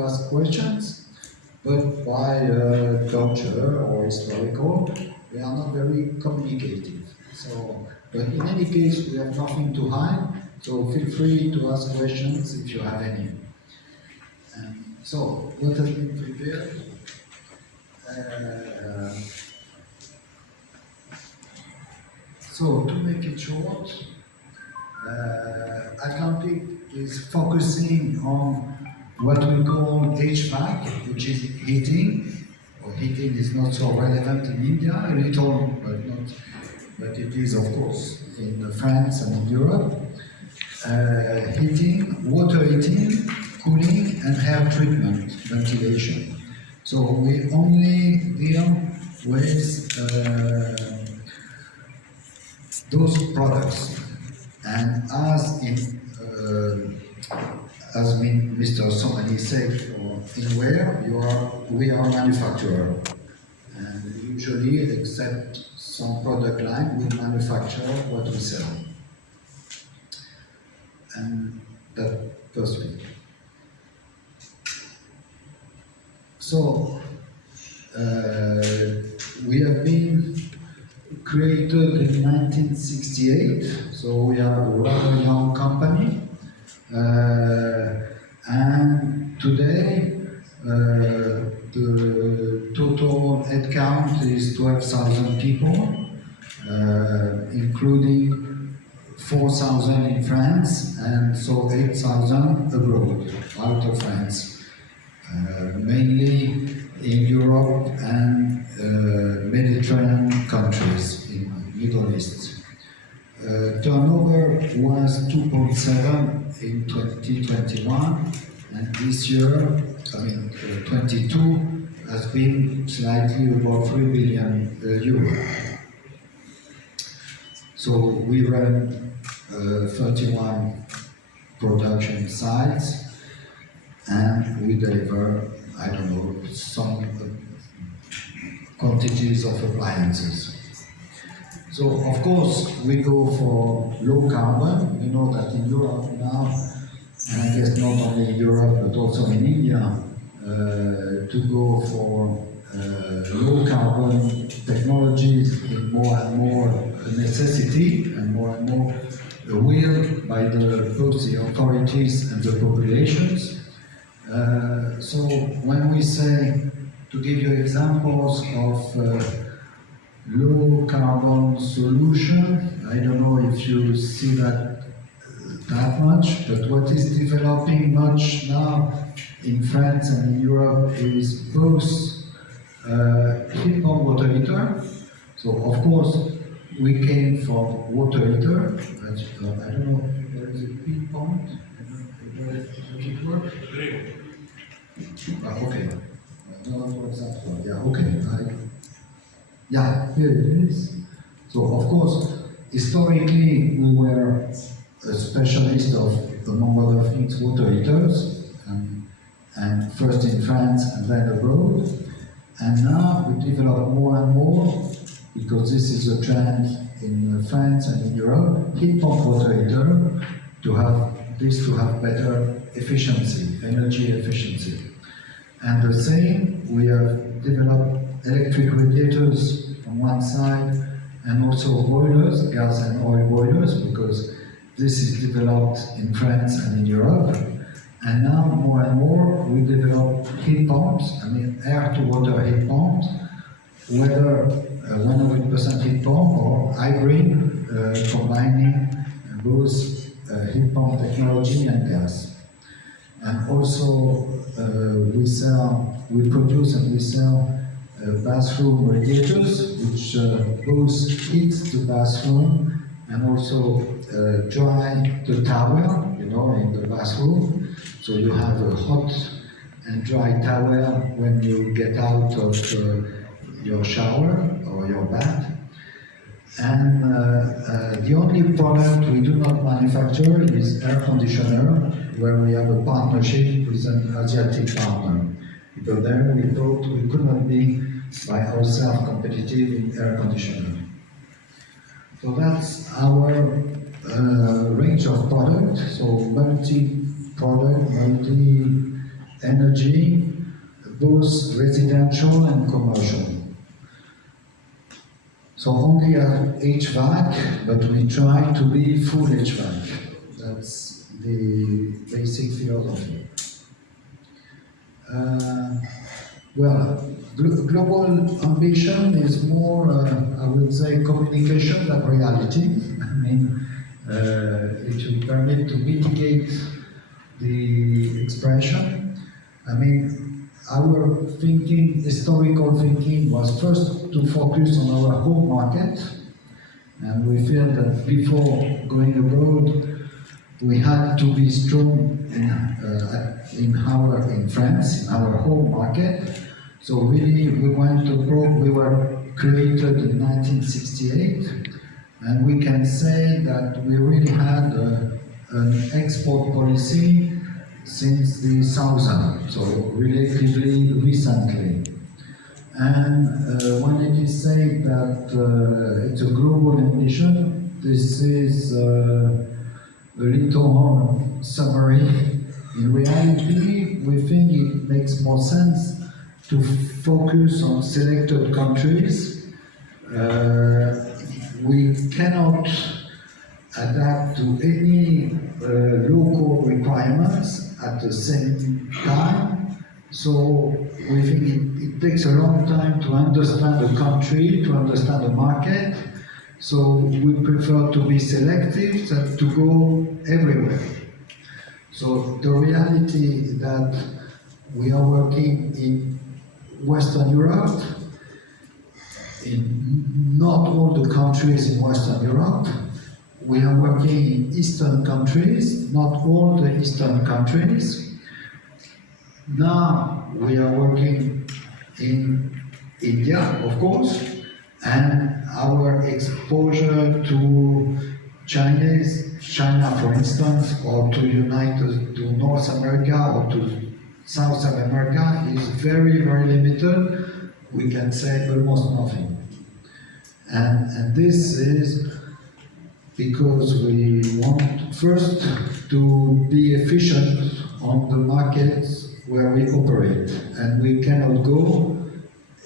to ask questions, but by culture or historical, we are not very communicative. So, but in any case, we have nothing to hide, so feel free to ask questions if you have any. So, what has been prepared? So, to make it short, Atlantic is focusing on what we call HVAC, which is heating. Well, heating is not so relevant in India, a little, but it is, of course, in France and in Europe. Heating, water heating, cooling, and air treatment, ventilation. So we only deal with those products. And as Mr. Somani said, in where we are manufacturer, and usually, except some product line, we manufacture what we sell. And that first thing. So we have been created in 1968, so we are a rather young company. And today, the total headcount is 12,000 people, including 4,000 in France, and so 8,000 abroad, out of France, mainly in Europe and Mediterranean countries in Middle East. Turnover was 2.7 in 2021, and this year, 22, has been slightly above 3 billion euro. So we run 31 production sites, and we deliver, some quantities of appliances. So, of course, we go for low carbon. You know that in Europe now, and I guess not only in Europe, but also in India, to go for low carbon technologies is more and more a necessity, and more will by both the authorities and the populations. So when we say, to give you examples of low carbon solution, I don't know if you see that much, but what is developing much now in France and in Europe is both heat pump water heater. So of course we came from water heater. I don't know if there is a heat pump. Does it work? Okay. No, what's that one? Yeah. Okay. Yeah, here it is. So of course, historically we were a specialist of, among other things, water heaters, and first in France and then abroad. And now we develop more and more, because this is a trend in France and in Europe, heat pump water heater, to have better efficiency, energy efficiency. And the same, we have developed electric radiators on one side, and also boilers, gas and oil boilers, because this is developed in France and in Europe. And now, more and more, we develop heat pumps, air-to-water heat pumps, whether 100% heat pump or hybrid, combining both heat pump technology and gas. And also, we produce and we sell bathroom radiators, which both heat the bathroom and also dry the towel, in the bathroom. So you have a hot and dry towel when you get out of your shower or your bath. And the only product we do not manufacture is air conditioner, where we have a partnership with an Asiatic partner. Because there we thought we could not be by ourselves competitive in air conditioner. So that's our range of products. So multi-product, energy, both residential and commercial. So only HVAC, but we try to be full HVAC. That's the basic philosophy. Global ambition is more, I would say, communication than reality. I mean, it will permit to mitigate the expression. I mean, our thinking, historical thinking, was first to focus on our home market, and we feel that before going abroad, we had to be strong in France, in our home market. So really, we were created in 1968, and we can say that we really had an export policy since the 2000s, so relatively recently. And when it is said that it's a global ambition, this is a little summary. In reality, we think it makes more sense to focus on selected countries. We cannot adapt to any local requirements at the same time. So we think it takes a long time to understand a country, to understand a market. So we prefer to be selective than to go everywhere. So the reality is that we are working in Western Europe, in not all the countries in Western Europe. We are working in Eastern countries, not all the Eastern countries. Now we are working in India, of course, and our exposure to China, for instance, or to North America or to South America is very, very limited. We can say almost nothing. And this is because we want first to be efficient on the markets where we operate, and we cannot go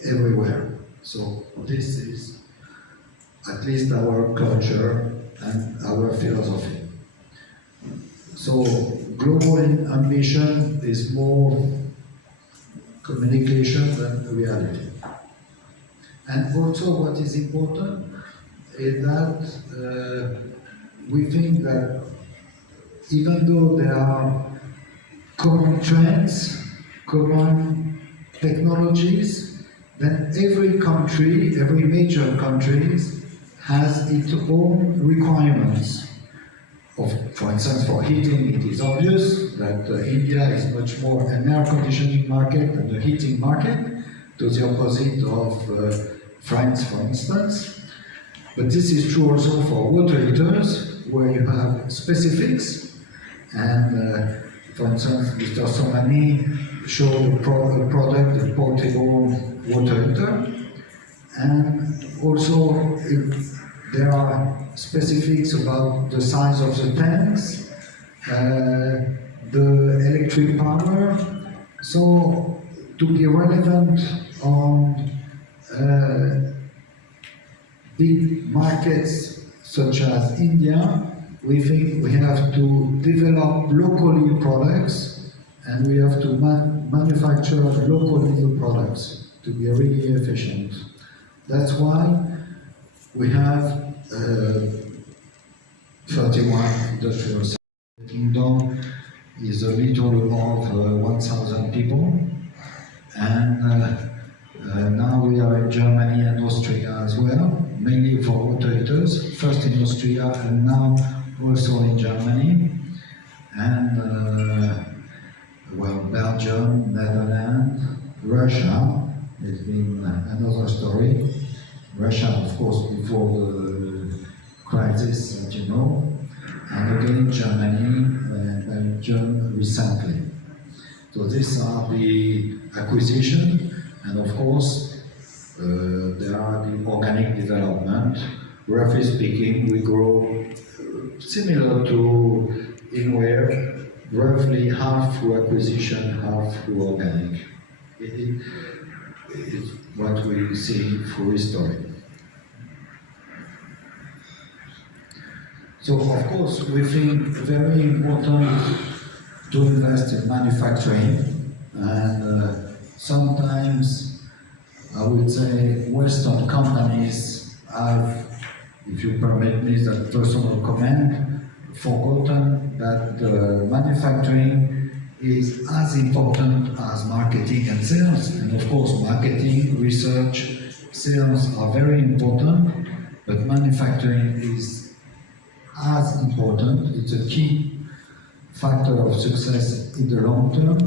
everywhere. So this is at least our culture and our philosophy. So global ambition is more communication than reality. And also what is important is that we think that even though there are common trends, common technologies, then every country, every major country has its own requirements. For instance, for heating, it is obvious that India is much more an air conditioning market than a heating market, to the opposite of France, for instance. But this is true also for water heaters, where you have specifics. And for instance, Mr. Somani showed a product, a portable water heater. And also, there are specifics about the size of the tanks, the electric power. So, to be relevant on big markets such as India, we think we have to develop locally products, and we have to manufacture locally products to be really efficient. That's why we have 31 industrial centers. The kingdom is a little above 1,000 people, and now we are in Germany and Austria as well, mainly for water heaters, first in Austria and now also in Germany, and Belgium, Netherlands, Russia has been another story. Russia, of course, before the crisis, as you know, and again Germany and Belgium recently. So these are the acquisitions, and of course there are the organic development. Roughly speaking, we grow similar to InWare, roughly half through acquisition, half through organic. It's what we see through history. So of course we think very important to invest in manufacturing, and sometimes I would say Western companies have, if you permit me that personal comment, forgotten that manufacturing is as important as marketing and sales. And of course, marketing, research, sales are very important, but manufacturing is as important. It's a key factor of success in the long term.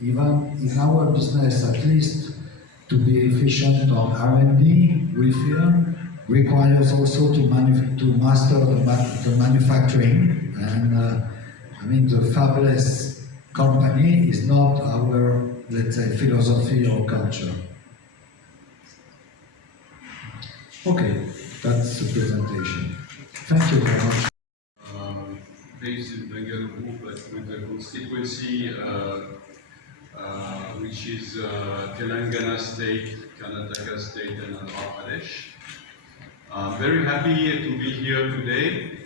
Even in our business, at least, to be efficient on R&D, we feel, requires also to master the manufacturing. And I mean, the fabless company is not our, let's say, philosophy or culture. Okay, that's the presentation. Thank you very much. Based in Bengaluru, but with a constituency which is Telangana State, Karnataka State, and Andhra Pradesh. Very happy to be here today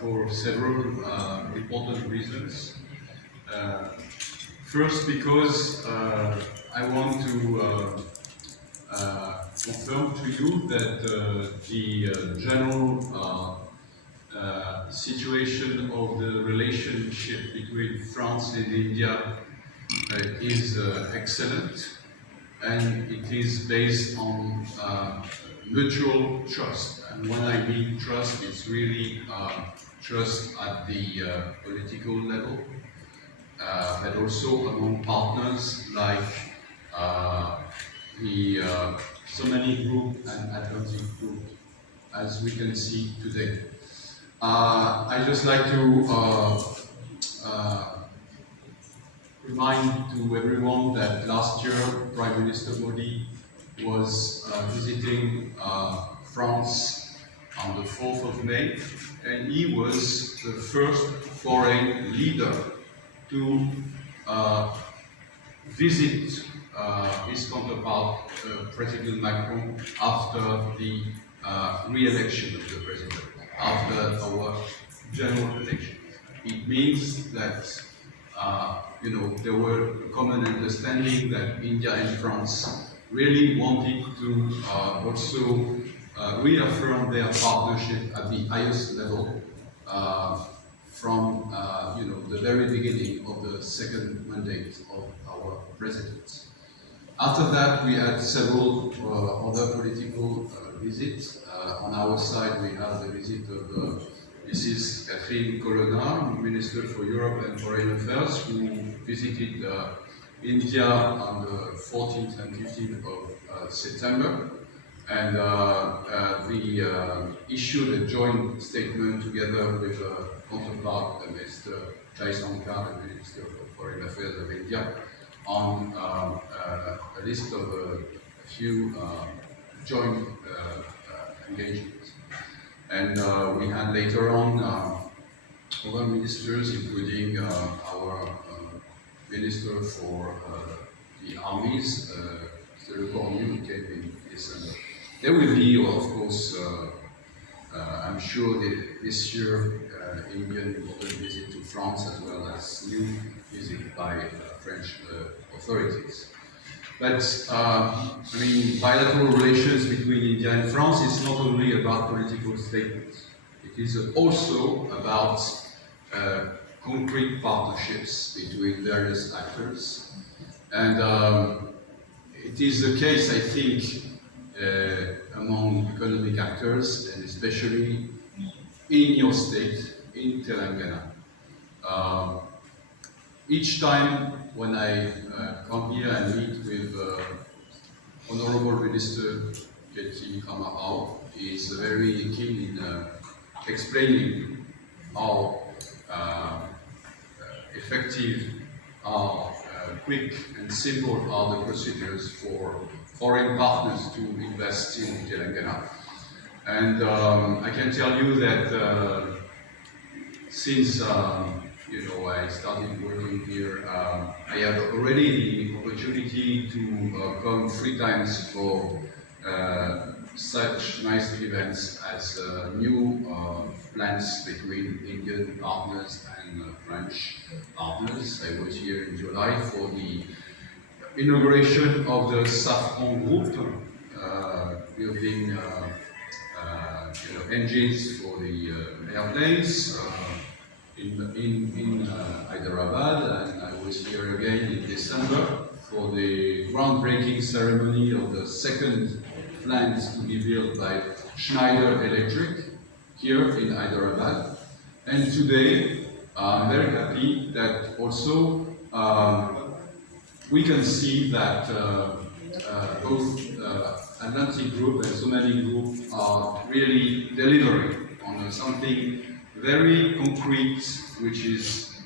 for several important reasons. First, because I want to confirm to you that the general situation of the relationship between France and India is excellent, and it is based on mutual trust. And when I mean trust, it's really trust at the political level, but also among partners like the Somani Group and Atlantic Group, as we can see today. I'd just like to remind to everyone that last year Prime Minister Modi was visiting France on the 4th of May, and he was the first foreign leader to visit his counterpart, President Macron, after the re-election of the president, after our general election. It means that there were a common understanding that India and France really wanted to also reaffirm their partnership at the highest level from the very beginning of the second mandate of our president. After that, we had several other political visits. On our side, we had the visit of Mrs. Catherine Colonna, Minister for Europe and Foreign Affairs, who visited India on the 14th and 15th of September. And we issued a joint statement together with counterpart, Mr. Jaishankar, the Minister of Foreign Affairs of India, on a list of a few joint engagements. And we had later on other ministers, including our Minister for the Armies, Mr. Le Cornu, who came in December. There will be, of course, I'm sure that this year, Indian important visit to France, as well as new visit by French authorities. But, bilateral relations between India and France is not only about political statements. It is also about concrete partnerships between various actors. And it is the case, I think, among economic actors, and especially in your state, in Telangana. Each time when I come here and meet with Honorable Minister K.T. Kama, he is very keen in explaining how effective, how quick and simple are the procedures for foreign partners to invest in Telangana. And I can tell you that since you know, I started working here, I had already the opportunity to come 3 times for such nice events as new plans between Indian partners and French partners. I was here in July for the inauguration of the Safran Group, building engines for the airplanes in Hyderabad, and I was here again in December for the groundbreaking ceremony of the second plant to be built by Schneider Electric here in Hyderabad. And today, I'm very happy that also we can see that both Atlantic Group and Somali Group are really delivering on something very concrete, which is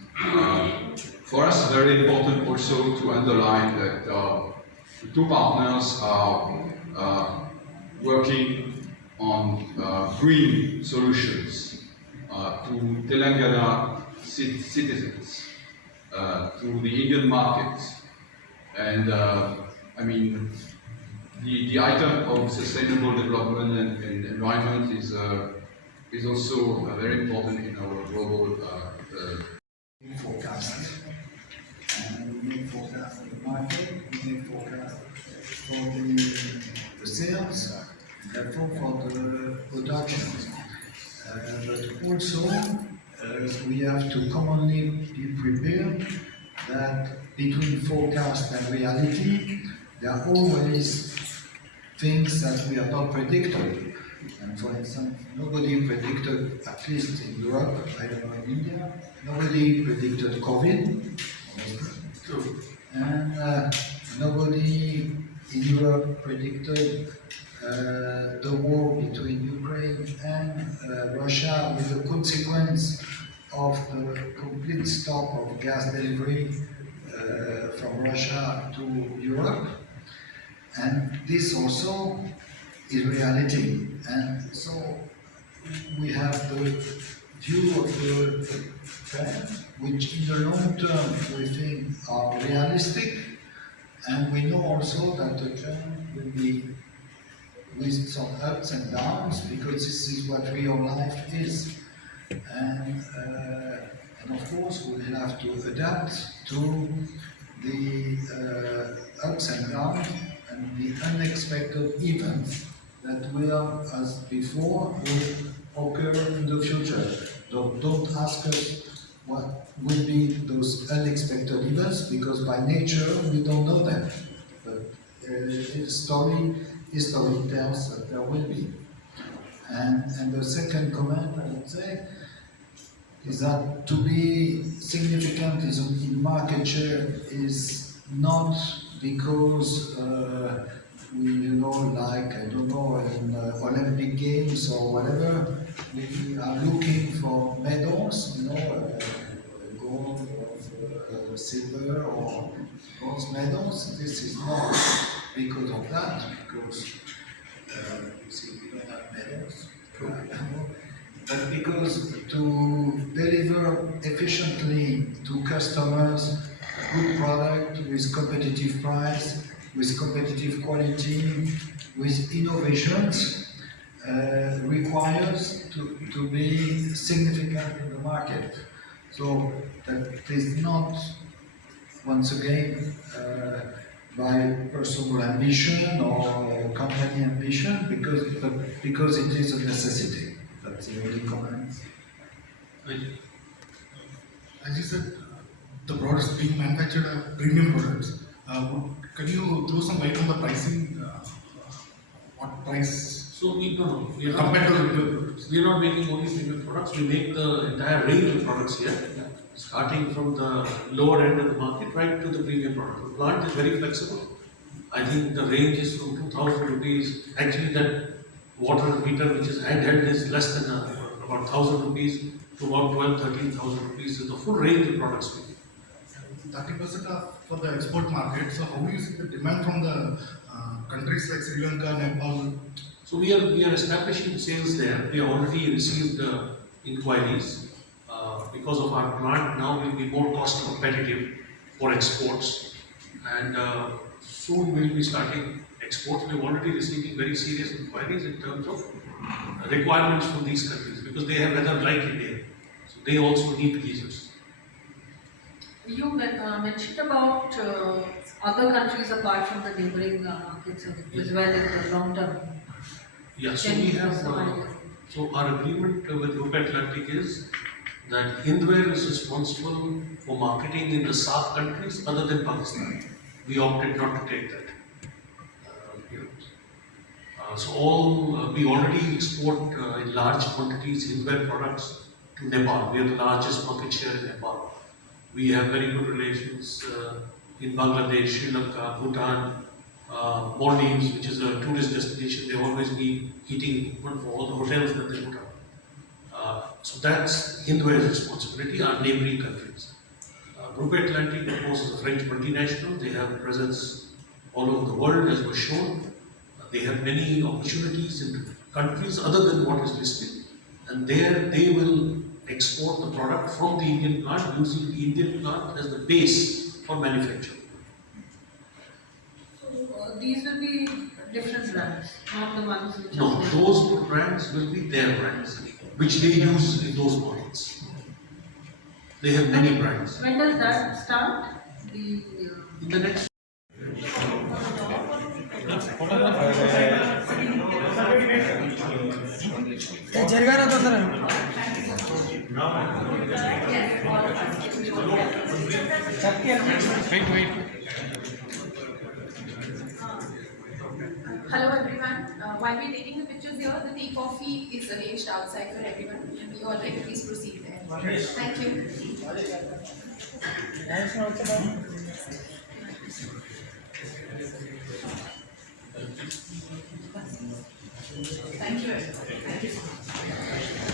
for us very important also to underline that the two partners are working on green solutions to Telangana citizens, to the Indian market. And I mean, the item of sustainable development and environment is also very important in our global forecast. And we make forecast for the market, we make forecast for the sales, and therefore for the production. But also, we have to commonly be prepared that between forecast and reality, there are always things that we have not predicted. And for instance, nobody predicted, at least in Europe, I don't know in India, nobody predicted COVID. True. And nobody in Europe predicted the war between Ukraine and Russia, with the consequence of the complete stop of gas delivery from Russia to Europe. And this also is reality. And so we have the view of the trend, which in the long term we think are realistic, and we know also that the trend will be with some ups and downs, because this is what real life is. And of course we will have to adapt to the ups and downs and the unexpected events that will, as before, will occur in the future. So don't ask us what will be those unexpected events, because by nature we don't know them. But history tells that there will be. And the second comment I would say is that to be significant in market share is not because we, like, I don't know, in Olympic Games or whatever, we are looking for medals, gold or silver or bronze medals. This is not because of that, because you see, we don't have medals. But because to deliver efficiently to customers good product with competitive price, with competitive quality, with innovations, requires to be significant in the market. So that is not, once again, by personal ambition or company ambition, because it is a necessity. That's the only comment. As you said, the products being manufactured are premium products. Can you throw some light on the pricing? What price? So we are compared to regular products? We are not making only premium products. We make the entire range of products here, starting from the lower end of the market right to the premium product. The plant is very flexible. I think the range is from 2,000 rupees. Actually, that water meter which is handheld is less than about 1,000 rupees to about 12,000-13,000 rupees. So the full range of products we make. 30% are for the export market. So how do you see the demand from the countries like Sri Lanka, Nepal? So we are establishing sales there. We have already received inquiries. because of our plant now will be more cost competitive for exports, and soon we'll be starting exports. We're already receiving very serious inquiries in terms of requirements from these countries because they have weather like India, so they also need geysers. You mentioned about other countries apart from the neighboring markets as well in the long term. Yeah, so Can we you have, give some idea? so our agreement with Rupa Atlantic is that Hindware is responsible for marketing in the SAARC countries other than Pakistan. We opted not to take that. You know. We already export in large quantities Hindware products to Nepal. We are the largest market share in Nepal. We have very good relations in Bangladesh, Sri Lanka, Bhutan, Maldives, which is a tourist destination. They always need heating equipment for all the hotels that they put up. So that's Hindware's responsibility, our neighboring countries. Groupe Atlantic, of course, is a French multinational. They have a presence all over the world, as was shown. They have many opportunities in countries other than what is listed, and there they will export the product from the Indian plant using the Indian plant as the base for manufacturing. So these will be different brands, not the ones which No, are there. those brands will be their brands, which they use in those markets. They have many brands. When does that start? In the next జరగారా తొందర Hello everyone. While we're taking the pictures here, the tea coffee is arranged outside for everyone. You all right, please proceed there. Thank you. Thank you. Thank you.